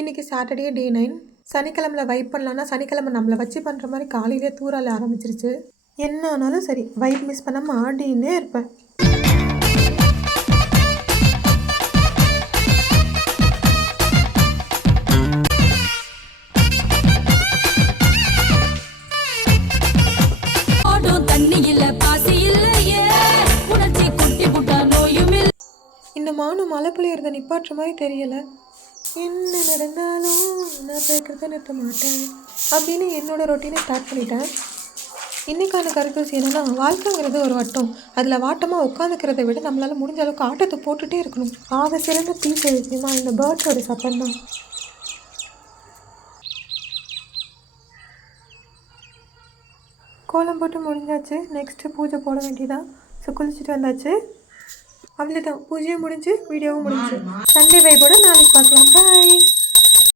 இன்றைக்கி சாட்டர்டே டே 9. சனிக்கிழமை வைப் பண்ணலான்னா சனிக்கிழமை நம்மளை வச்சு பண்ணுற மாதிரி காலையிலே தூரால ஆரம்பிச்சிருச்சு. என்ன ஆனாலும் சரி வைப் மிஸ் பண்ணாமல் ஆடினே இருப்பேன். இந்த மானம் மழை பொழியறத நிப்பாட்டுற மாதிரி தெரியலை. என்ன நடந்தாலும் நான் பேக்கிறத நிறுத்த மாட்டேன் அப்படின்னு என்னோட ரொட்டீனை ஸ்டார்ட் பண்ணிட்டேன். இன்றைக்கான கருத்து என்னன்னா, வாழ்க்கைங்கிறது ஒரு வட்டம். அதில் வாட்டமாக உட்காந்துக்கிறத விட நம்மளால் முடிஞ்ச அளவுக்கு ஆட்டத்தை போட்டுகிட்டே இருக்கணும். ஆக சிறந்த தீர்த்த விஷயமா இந்த பேர்ட்ஸோட சத்தம் தான். கோலம் போட்டு முடிஞ்சாச்சு. நெக்ஸ்ட்டு பூஜை போட வேண்டியதான். ஸோ குளிச்சுட்டு வந்தாச்சு. அவ்வளோதான், பூஜையும் முடிஞ்சு வீடியோவும் முடிஞ்சு. சண்டே வைபோட நாளைக்கு பார்க்கலாம். பாய்.